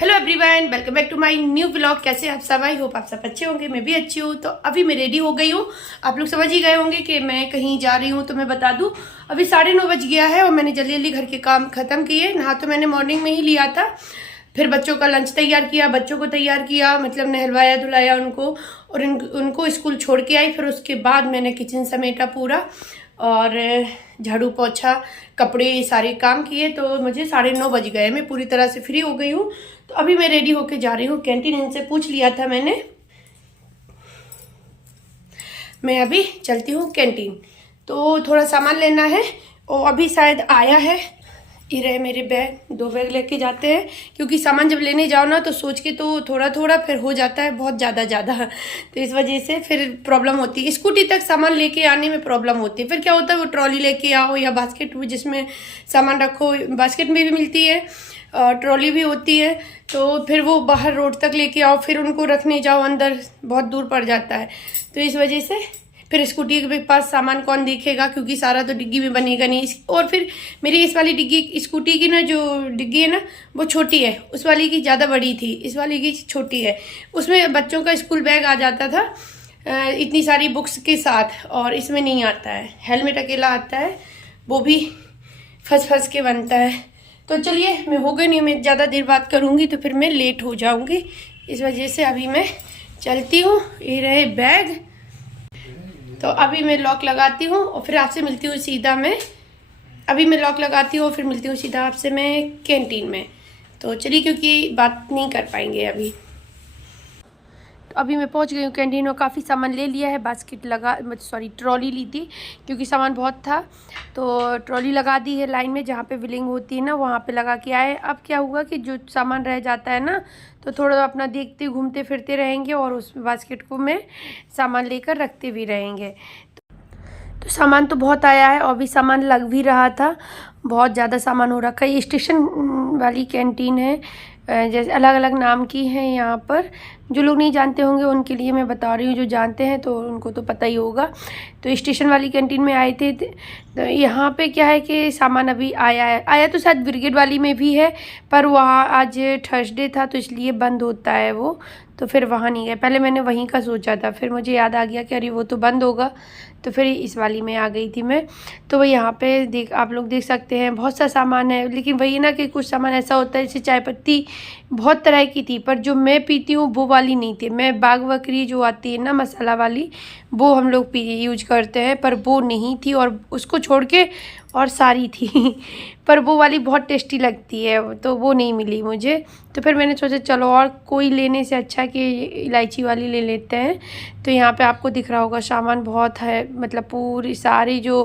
Hello everyone, welcome back to my new vlog. कैसे आप सब? आई होप आप सब अच्छे होंगे, मैं भी अच्छी हूँ। तो अभी मैं रेडी हो गई हूँ। आप लोग समझ ही गए होंगे कि मैं कहीं जा रही हूँ। तो मैं बता दूँ, अभी 9:30 बज गया है और मैंने जल्दी जल्दी घर के काम खत्म किए। नहा तो मैंने मॉर्निंग में ही लिया था, फिर बच्चों का लंच तैयार किया, बच्चों को तैयार किया, मतलब नहलवाया धुलाया उनको, और उनको स्कूल छोड़ के आई। फिर उसके बाद मैंने किचन समेटा पूरा, और झाड़ू पोछा, कपड़े, सारे काम किए। तो मुझे 9:30 बज गए, मैं पूरी तरह से फ्री हो गई हूँ। तो अभी मैं रेडी होके जा रही हूँ कैंटीन। इनसे पूछ लिया था मैंने, मैं अभी चलती हूँ कैंटीन। तो थोड़ा सामान लेना है और अभी शायद आया है। ये रहे मेरे बैग, 2 बैग लेके जाते हैं, क्योंकि सामान जब लेने जाओ ना तो सोच के तो थोड़ा थोड़ा फिर हो जाता है बहुत ज़्यादा तो इस वजह से फिर प्रॉब्लम होती है। स्कूटी तक सामान लेके आने में प्रॉब्लम होती है। फिर क्या होता है, वो ट्रॉली लेके आओ या बास्केट जिसमें सामान रखो, बास्केट में भी मिलती है, ट्रॉली भी होती है। तो फिर वो बाहर रोड तक लेके आओ, फिर उनको रखने जाओ अंदर, बहुत दूर पड़ जाता है। तो इस वजह से फिर स्कूटी के पास सामान कौन देखेगा, क्योंकि सारा तो डिग्गी में बनेगा नहीं। और फिर मेरी इस वाली डिग्गी, स्कूटी की ना जो डिग्गी है ना, वो छोटी है। उस वाली की ज़्यादा बड़ी थी, इस वाली की छोटी है। उसमें बच्चों का स्कूल बैग आ जाता था इतनी सारी बुक्स के साथ, और इसमें नहीं आता है। हेलमेट अकेला आता है, वो भी फंस फंस के बनता है। तो चलिए, मैं हो गई नहीं, मैं ज़्यादा देर बात करूँगी तो फिर मैं लेट हो जाऊँगी। इस वजह से अभी मैं चलती हूँ। ये रहे बैग। तो अभी मैं लॉक लगाती हूँ और फिर आपसे मिलती हूँ सीधा मैं। अभी मैं लॉक लगाती हूँ और फिर मिलती हूँ सीधा आपसे मैं कैंटीन में। तो चलिए, क्योंकि बात नहीं कर पाएंगे अभी। तो अभी मैं पहुंच गई हूँ कैंटीन और काफ़ी सामान ले लिया है। बास्केट लगा, सॉरी, ट्रॉली ली थी क्योंकि सामान बहुत था। तो ट्रॉली लगा दी है लाइन में, जहाँ पे बिलिंग होती है ना वहाँ पे लगा के आए। अब क्या हुआ कि जो सामान रह जाता है ना, तो थोड़ा अपना देखते घूमते फिरते रहेंगे और उस बास्केट को में सामान लेकर रखते भी रहेंगे। तो सामान तो बहुत आया है और भी सामान लग भी रहा था। बहुत ज़्यादा सामान हो रखा है। ये स्टेशन वाली कैंटीन है, जैसे अलग अलग नाम की हैं यहाँ पर। जो लोग नहीं जानते होंगे उनके लिए मैं बता रही हूँ, जो जानते हैं तो उनको तो पता ही होगा। तो स्टेशन वाली कैंटीन में आए थे। तो यहाँ पे क्या है कि सामान अभी आया तो शायद ब्रिगेड वाली में भी है, पर वहाँ आज थर्सडे था तो इसलिए बंद होता है वो। तो फिर वहाँ नहीं गए। पहले मैंने वहीं का सोचा था, फिर मुझे याद आ गया कि अरे वो तो बंद होगा, तो फिर इस वाली में आ गई थी मैं। तो वही यहाँ पे आप लोग देख सकते हैं, बहुत सा सामान है। लेकिन वही ना कि कुछ सामान ऐसा होता है, जैसे चाय पत्ती बहुत तरह की थी, पर जो मैं पीती हूँ वो वाली नहीं थी। मैं बाग बकरी जो आती है ना मसाला वाली, वो हम लोग यूज करते हैं, पर वो नहीं थी। और उसको छोड़ के और सारी थी पर वो वाली बहुत टेस्टी लगती है, तो वो नहीं मिली मुझे। तो फिर मैंने सोचा चलो और कोई लेने से अच्छा कि इलायची वाली ले लेते हैं। तो यहाँ पे आपको दिख रहा होगा सामान बहुत है, मतलब पूरी सारी जो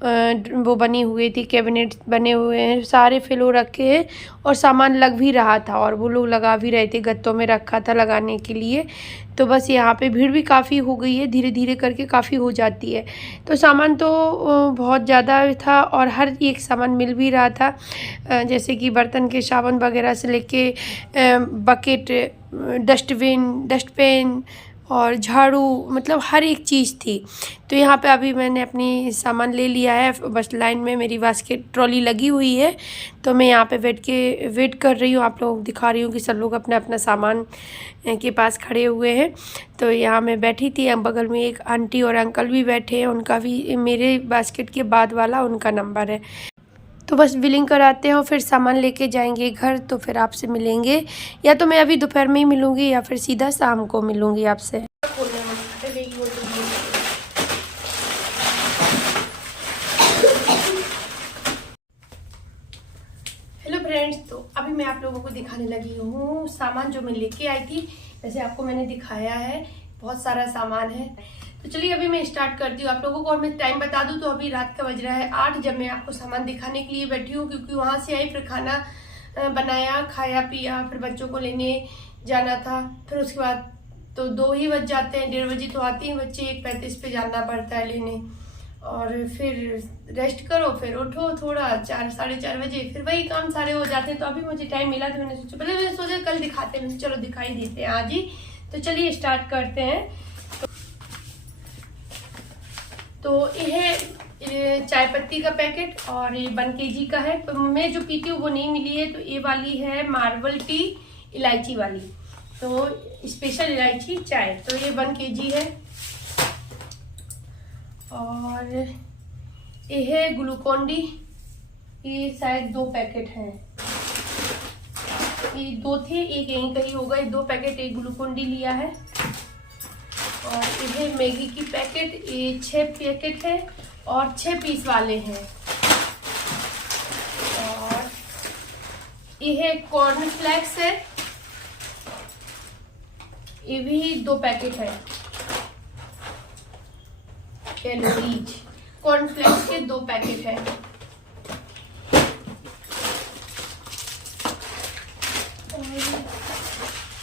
वो बनी हुई थी, कैबिनेट बने हुए हैं, सारे फिल हो रखे हैं और सामान लग भी रहा था और वो लोग लगा भी रहे थे, गत्तों में रखा था लगाने के लिए। तो बस यहाँ पे भीड़ भी काफ़ी हो गई है, धीरे धीरे करके काफ़ी हो जाती है। तो सामान तो बहुत ज़्यादा था और हर एक सामान मिल भी रहा था, जैसे कि बर्तन के साबुन वगैरह से लेके बकेट, डस्टबिन और झाड़ू, मतलब हर एक चीज़ थी। तो यहाँ पे अभी मैंने अपनी सामान ले लिया है। बस लाइन में मेरी बास्केट ट्रॉली लगी हुई है, तो मैं यहाँ पे वेट कर रही हूँ। आप लोगों को दिखा रही हूँ कि सब लोग अपना अपना सामान के पास खड़े हुए हैं। तो यहाँ मैं बैठी थी, बगल में एक आंटी और अंकल भी बैठे हैं, उनका भी मेरे बास्केट के बाद वाला उनका नंबर है। तो बस बिलिंग कराते हैं और फिर सामान लेके जाएंगे घर। तो फिर आपसे मिलेंगे, या तो मैं अभी दोपहर में ही मिलूँगी या फिर सीधा शाम को मिलूँगी आपसे। हेलो फ्रेंड्स, तो अभी मैं आप लोगों को दिखाने लगी हूँ सामान जो मैं लेके आई थी। वैसे आपको मैंने दिखाया है, बहुत सारा सामान है। तो चलिए अभी मैं स्टार्ट करती हूँ आप लोगों को। और मैं टाइम बता दूँ तो अभी रात का बज रहा है 8, जब मैं आपको सामान दिखाने के लिए बैठी हूँ, क्योंकि वहाँ से आई, फिर खाना बनाया, खाया पिया, फिर बच्चों को लेने जाना था। फिर उसके बाद तो 2 ही बज जाते हैं, 1:30 बजे तो आते हैं बच्चे, 1:35 पे जाना पड़ता है लेने। और फिर रेस्ट करो, फिर उठो थोड़ा 4 साढ़े 4 बजे, फिर वही काम सारे हो जाते हैं। तो अभी मुझे टाइम मिला तो मैंने सोचा, पहले मैंने सोचा कल दिखाते हैं, चलो दिखाई देते हैं आज ही। तो चलिए स्टार्ट करते हैं। तो यह चाय पत्ती का पैकेट और ये 1 kg का है। तो मैं जो पीती हूँ वो नहीं मिली है, तो ये वाली है मार्बल टी, इलायची वाली, तो स्पेशल इलायची चाय। तो ये 1 kg है। और ये है ग्लूकोन डी, ये शायद 2 पैकेट हैं, ये 2 थे, एक यहीं कहीं होगा, ये 2 पैकेट एक ग्लूकोन डी लिया है। और ये मैगी की पैकेट, ये 6 पैकेट है और 6 पीस वाले हैं। और ये कॉर्नफ्लेक्स है, ये भी 2 पैकेट है। कैलोरीज कॉर्नफ्लेक्स के 2 पैकेट है।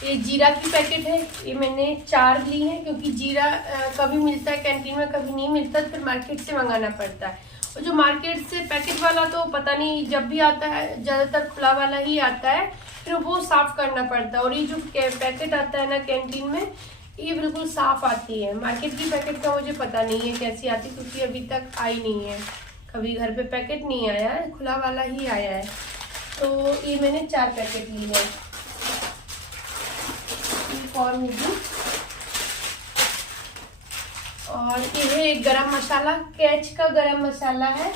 ये जीरा की पैकेट है, ये मैंने 4 ली है, क्योंकि जीरा कभी मिलता है कैंटीन में, कभी नहीं मिलता, तो फिर मार्केट से मंगाना पड़ता है। और जो मार्केट से पैकेट वाला तो पता नहीं, जब भी आता है ज़्यादातर खुला वाला ही आता है, फिर वो साफ करना पड़ता है। और ये जो पैकेट आता है ना कैंटीन में, ये बिल्कुल साफ आती है। मार्केट की पैकेट का मुझे पता नहीं है कैसी आती, क्योंकि अभी तक आई नहीं है, कभी घर पे पैकेट नहीं आया है, खुला वाला ही आया है। तो ये मैंने 4 पैकेट ली है। और ये है गरम मसाला, कैच का गरम मसाला है,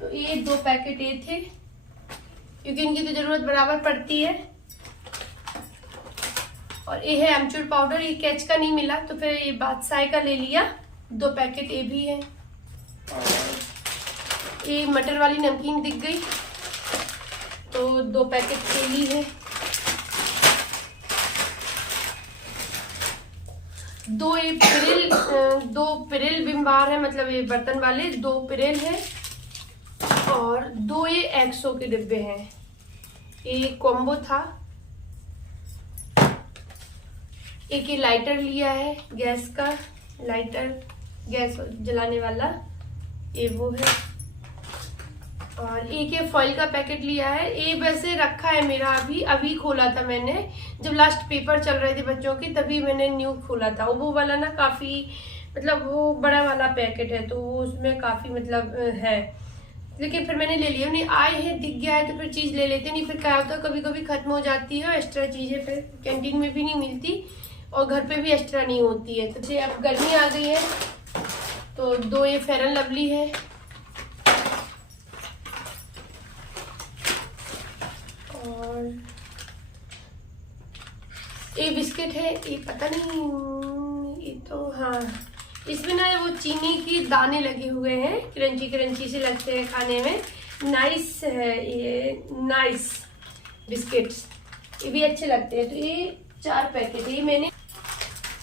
तो ये 2 पैकेट ये थे, क्योंकि इनकी तो जरूरत बराबर पड़ती है। और ये है अमचूर पाउडर, ये कैच का नहीं मिला तो फिर ये बादशाह का ले लिया, 2 पैकेट ये भी है। और ये मटर वाली नमकीन दिख गई, तो 2 पैकेट केली है। 2 पिरिल विम बार है, मतलब ये बर्तन वाले 2 पिरिल है। और 2 ये एक्सो के डिब्बे हैं, ये कॉम्बो था। एक ये लाइटर लिया है, गैस का लाइटर, गैस जलाने वाला, ये वो है। और एक ये फॉइल का पैकेट लिया है, ये वैसे रखा है मेरा, अभी खोला था मैंने, जब लास्ट पेपर चल रहे थे बच्चों के, तभी मैंने न्यू खोला था। वो वाला ना काफी, मतलब वो बड़ा वाला पैकेट है, तो वो उसमें काफी मतलब है, लेकिन फिर मैंने ले लिया। नहीं आए हैं, दिख गया है तो फिर चीज ले लेते, नहीं फिर क्या होता है कभी कभी खत्म हो जाती है, एक्स्ट्रा चीजें फिर कैंटीन में भी नहीं मिलती और घर पे भी एक्स्ट्रा नहीं होती है। तो अब गर्मी आ गई है, तो 2 ये फेयर एंड लवली है। और ये बिस्किट है, ये पता नहीं, ये तो हाँ, इसमें ना वो चीनी की दाने लगे हुए हैं, क्रंची क्रंची से लगते हैं खाने में, नाइस है ये, नाइस बिस्किट्स, ये भी अच्छे लगते हैं। तो ये 4 पैकेट है ये मैंने।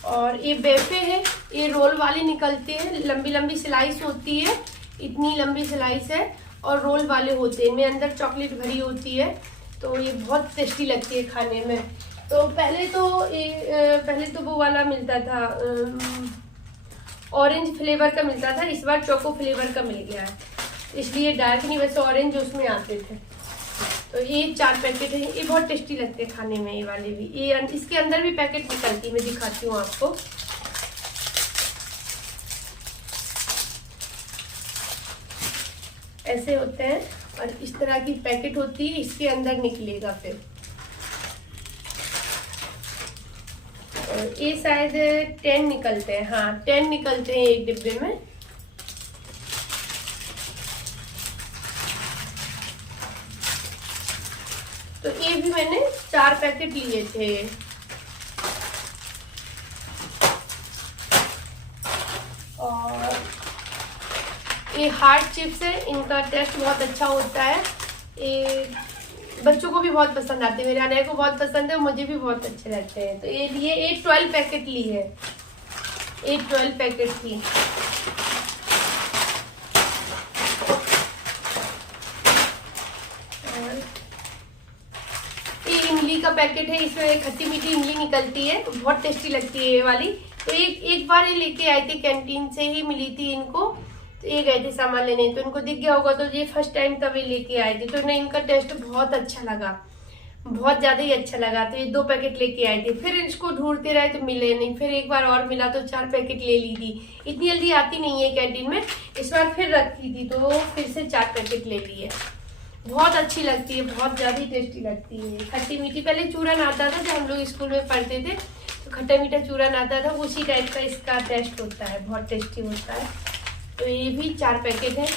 और ये बेफे है, ये रोल वाले निकलते हैं, लंबी लंबी स्लाइस होती है, इतनी लंबी स्लाइस है, और रोल वाले होते हैं, इनमें अंदर चॉकलेट भरी होती है, तो ये बहुत टेस्टी लगती है खाने में। तो पहले तो वो वाला मिलता था, ऑरेंज फ्लेवर का मिलता था, इस बार चोको फ्लेवर का मिल गया है, इसलिए डार्क नहीं, वैसे ऑरेंज उसमें आते थे। तो ये 4 पैकेट है, ये बहुत टेस्टी लगते हैं खाने में, ये वाले भी। ये इसके अंदर भी पैकेट निकलती, मैं दिखाती हूँ आपको। ऐसे होते हैं और इस तरह की पैकेट होती है, इसके अंदर निकलेगा फिर। ये शायद 10 निकलते हैं, हाँ 10 निकलते हैं एक डिब्बे में। तो ये भी मैंने 4 पैकेट लिए थे। और ये हार्ड चिप्स है, इनका टेस्ट बहुत अच्छा होता है, ये बच्चों को भी बहुत पसंद आते हैं, मेरे अनय को बहुत पसंद है, मुझे भी बहुत अच्छे लगते हैं। तो ये लिए, ये 12 पैकेट ली है, ये 12 पैकेट थी। ये इमली का पैकेट है, इसमें खट्टी मीठी इमली निकलती है, बहुत टेस्टी लगती है ये वाली। तो एक बार ये लेके आए थे, कैंटीन से ही मिली थी इनको, तो ये गए थे सामान लेने, तो इनको दिख गया होगा, तो ये फर्स्ट टाइम तभी लेके आए थे, तो इन्हें इनका टेस्ट बहुत अच्छा लगा, बहुत ज्यादा ही अच्छा लगा। तो ये 2 पैकेट लेके आए थे, फिर इसको ढूंढते रहे तो मिले नहीं, फिर एक बार और मिला तो 4 पैकेट ले ली थी। इतनी जल्दी आती नहीं है कैंटीन में, इस बार फिर रखी थी तो फिर से 4 पैकेट ले लिए। बहुत अच्छी लगती है, बहुत ज़्यादा ही टेस्टी लगती है। खट्टी मीठी, पहले चूरन आता था जब हम लोग स्कूल में पढ़ते थे तो खट्टा मीठा चूरन आता था, उसी टाइप का इसका टेस्ट होता है, बहुत टेस्टी होता है। तो ये भी 4 पैकेट है।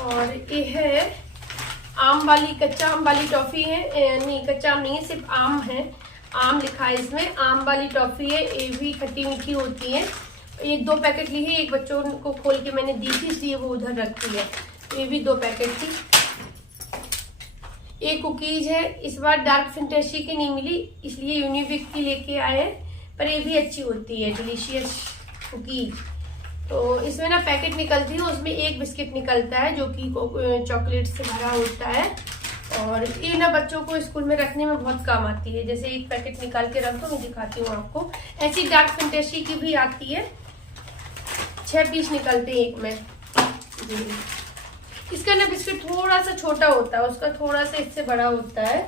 और ये है आम वाली, कच्चा आम वाली टॉफ़ी है, नहीं कच्चा आम नहीं है, सिर्फ आम है, आम लिखा है इसमें, आम वाली टॉफ़ी है। ये भी खट्टी मीठी होती है। 1-2 पैकेट ली है, एक बच्चों को खोल के मैंने दी थी इसलिए वो उधर रखी है। ये भी 2 पैकेट थी। एक कुकीज है, इस बार डार्क फैंटेसी की नहीं मिली इसलिए यूनिबिक की लेके आए, पर ये भी अच्छी होती है, डिलीशियस कुकीज। तो इसमें ना पैकेट निकलती है, उसमें एक बिस्किट निकलता है जो कि चॉकलेट से भरा होता है। और ये ना बच्चों को स्कूल में रखने में बहुत काम आती है। जैसे एक पैकेट निकाल के रख दो, मैं दिखाती हूँ आपको। ऐसी डार्क फैंटेसी की भी आती है, 6 पीस निकलते हैं एक में। इसका ना बिस्किट थोड़ा सा छोटा होता है, उसका थोड़ा सा इससे बड़ा होता है,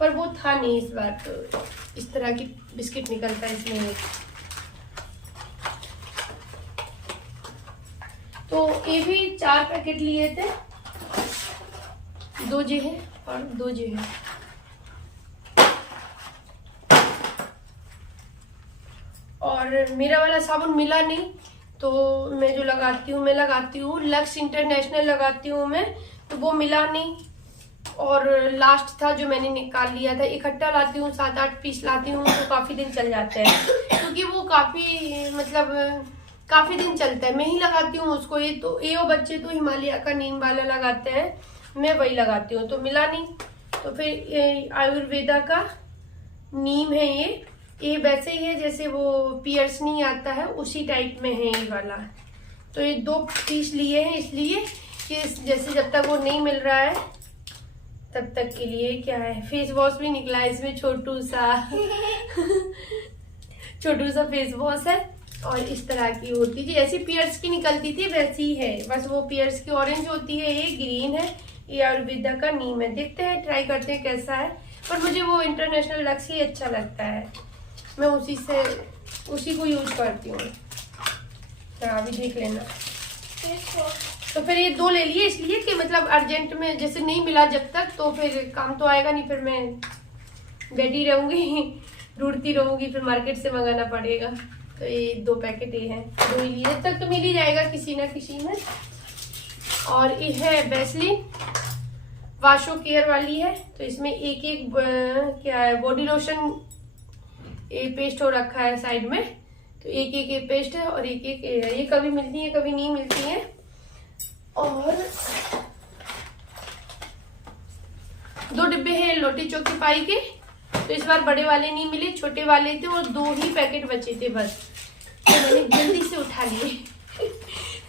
पर वो था नहीं इस बार। तो इस तरह की बिस्किट निकलता है इसमें। तो ये भी 4 पैकेट लिए थे, 2 जे है और 2 जे है। और मेरा वाला साबुन मिला नहीं, तो मैं जो लगाती हूँ, मैं लगाती हूँ लक्स इंटरनेशनल लगाती हूँ मैं, तो वो मिला नहीं। और लास्ट था जो मैंने निकाल लिया था। इकट्ठा लाती हूँ, 7-8 पीस लाती हूँ तो काफ़ी दिन चल जाते हैं, क्योंकि वो काफ़ी मतलब काफ़ी दिन चलता है। मैं ही लगाती हूँ उसको। ये तो वो बच्चे तो हिमालय का नीम वाला लगाते हैं, मैं वही लगाती हूँ, तो मिला नहीं। तो फिर ये आयुर्वेदा का नीम है, ये वैसे ही है जैसे वो पियर्स नहीं आता है, उसी टाइप में है ये वाला। तो ये 2 पीस लिए हैं इसलिए कि जैसे जब तक वो नहीं मिल रहा है तब तक के लिए। क्या है, फेस वॉश भी निकला है इसमें, छोटू सा फेस वॉश है। और इस तरह की होती थी, जैसी पियर्स की निकलती थी वैसी ही है, बस वो पियर्स की ऑरेंज होती है, ये ग्रीन है। ये आयुर्वेदा का नीम है। देखते हैं, ट्राई करते हैं कैसा है। पर मुझे वो इंटरनेशनल लक्स ही अच्छा लगता है, मैं उसी को यूज करती हूँ। अभी देख लेना। तो फिर ये 2 ले लिए इसलिए कि मतलब अर्जेंट में जैसे नहीं मिला जब तक, तो फिर काम तो आएगा नहीं, फिर मैं बैठी रहूंगी, ढूंढती रहूंगी, फिर मार्केट से मंगाना पड़ेगा। तो ये 2 पैकेट ये हैं, 2 ही लिए, जब तक तो मिल ही जाएगा किसी ना किसी में। और ये है वैसलीन वाशो केयर वाली है, तो इसमें एक क्या है, बॉडी लोशन ये पेस्ट हो रखा है साइड में। तो एक पेस्ट है और एक ये कभी मिलती है कभी नहीं मिलती है। और 2 डिब्बे हैं लोटी चौकी पाई के, तो इस बार बड़े वाले नहीं मिले, छोटे वाले थे, और 2 ही पैकेट बचे थे बस, तो मैंने जल्दी से उठा लिए।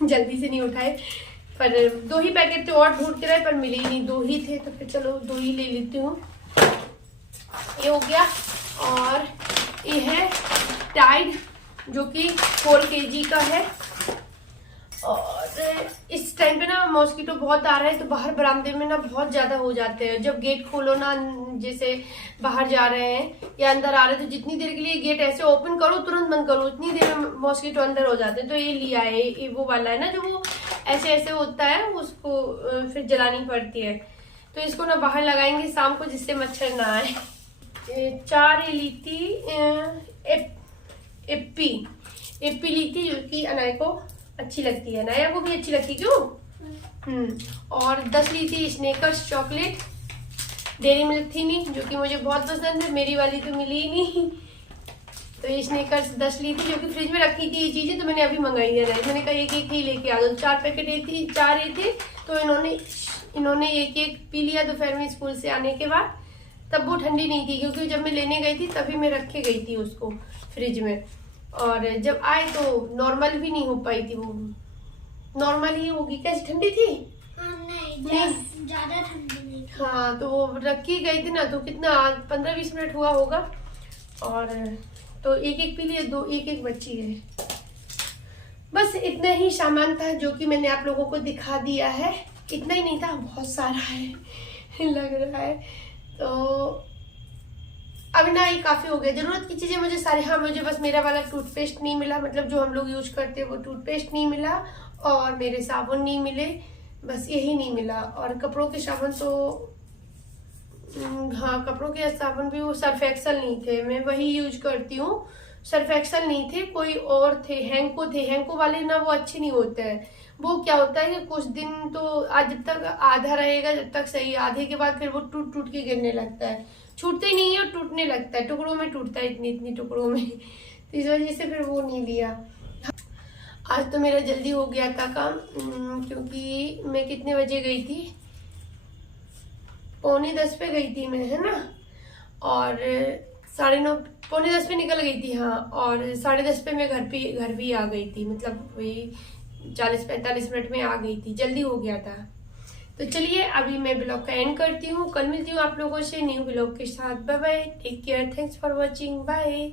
जल्दी से नहीं उठाए, पर 2 ही पैकेट थे, और ढूंढते रहे पर मिले ही नहीं, 2 ही थे, तो फिर चलो 2 ही ले लेती हूँ। ये हो गया। और ये है टाइड जो कि 4 kg का है। और इस टाइम पे ना मॉस्किटो बहुत आ रहा है, तो बाहर बरामदे में ना बहुत ज्यादा हो जाते हैं। जब गेट खोलो ना, जैसे बाहर जा रहे हैं या अंदर आ रहे हैं, तो जितनी देर के लिए गेट ऐसे ओपन करो तुरंत बंद करो, उतनी देर में मॉस्किटो अंदर हो जाते हैं। तो ये लिया है, ये वो वाला है ना जो वो ऐसे होता है, उसको फिर जलानी पड़ती है। तो इसको ना बाहर लगाएंगे शाम को, जिससे मच्छर ना आए। 4 ली थी एप्पी ली थी, जो कि अनाया को अच्छी लगती है, अनाया को भी अच्छी लगती, क्यों। और 10 ली थी स्नेकर्स चॉकलेट, डेयरी मिल्क थी नहीं, जो कि मुझे बहुत पसंद है, मेरी वाली तो मिली ही नहीं। तो ये स्नेकर्स 10 ली थी, जो कि फ्रिज में रखी थी ये चीजें, तो मैंने अभी मंगाई है। मैंने कहा एक ही लेके आ दो। 4 पैकेट थी, 4 थे, तो इन्होंने एक पी लिया दोपहर में स्कूल से आने के बाद। तब वो ठंडी नहीं थी, क्योंकि जब मैं लेने गई थी तभी मैं रख के गई थी उसको फ्रिज में, और जब आए तो नॉर्मल भी नहीं हो पाई थी, वो नॉर्मल ही होगी। कैसी ठंडी थी? नहीं ज्यादा ठंडी नहीं थी। हाँ, तो वो रखी गई थी ना, तो कितना 15-20 मिनट हुआ होगा, और तो एक पी लिए, 2 एक बची है। बस इतना ही सामान था जो कि मैंने आप लोगों को दिखा दिया है। इतना ही नहीं था, बहुत सारा है लग रहा है। तो अभी ना ये काफी हो गया, जरूरत की चीजें मुझे सारी। हाँ, मुझे बस मेरा वाला टूथपेस्ट नहीं मिला, मतलब जो हम लोग यूज करते हैं वो टूथपेस्ट नहीं मिला, और मेरे साबुन नहीं मिले, बस यही नहीं मिला। और कपड़ों के साबुन तो हाँ, कपड़ों के साबुन भी वो सर्फ एक्सल नहीं थे, मैं वही यूज करती हूँ। सर्फ एक्सल नहीं थे, कोई और थे, हैंको थे। हैंको वाले ना वो अच्छे नहीं होते हैं। वो क्या होता है कि कुछ दिन तो आज जब तक आधा रहेगा जब तक सही, आधे के बाद फिर वो टूट टूट के गिरने लगता है, छूटते ही नहीं है और टूटने लगता है, टुकड़ों में टूटता है, इतनी इतनी टुकड़ों में। तो इस वजह से फिर वो नहीं लिया। आज तो मेरा जल्दी हो गया था काम, क्योंकि मैं कितने बजे गई थी, 9:45 पे गई थी मैं, है ना, और 9:30 9:45 पे निकल गई थी, हाँ, और 10:30 पे मैं घर भी आ गई थी, मतलब वही 40-45 मिनट में आ गई थी, जल्दी हो गया था। तो चलिए अभी मैं ब्लॉग का एंड करती हूँ, कल मिलती हूँ आप लोगों से न्यू ब्लॉग के साथ। Bye bye, take care, thanks for watching, bye.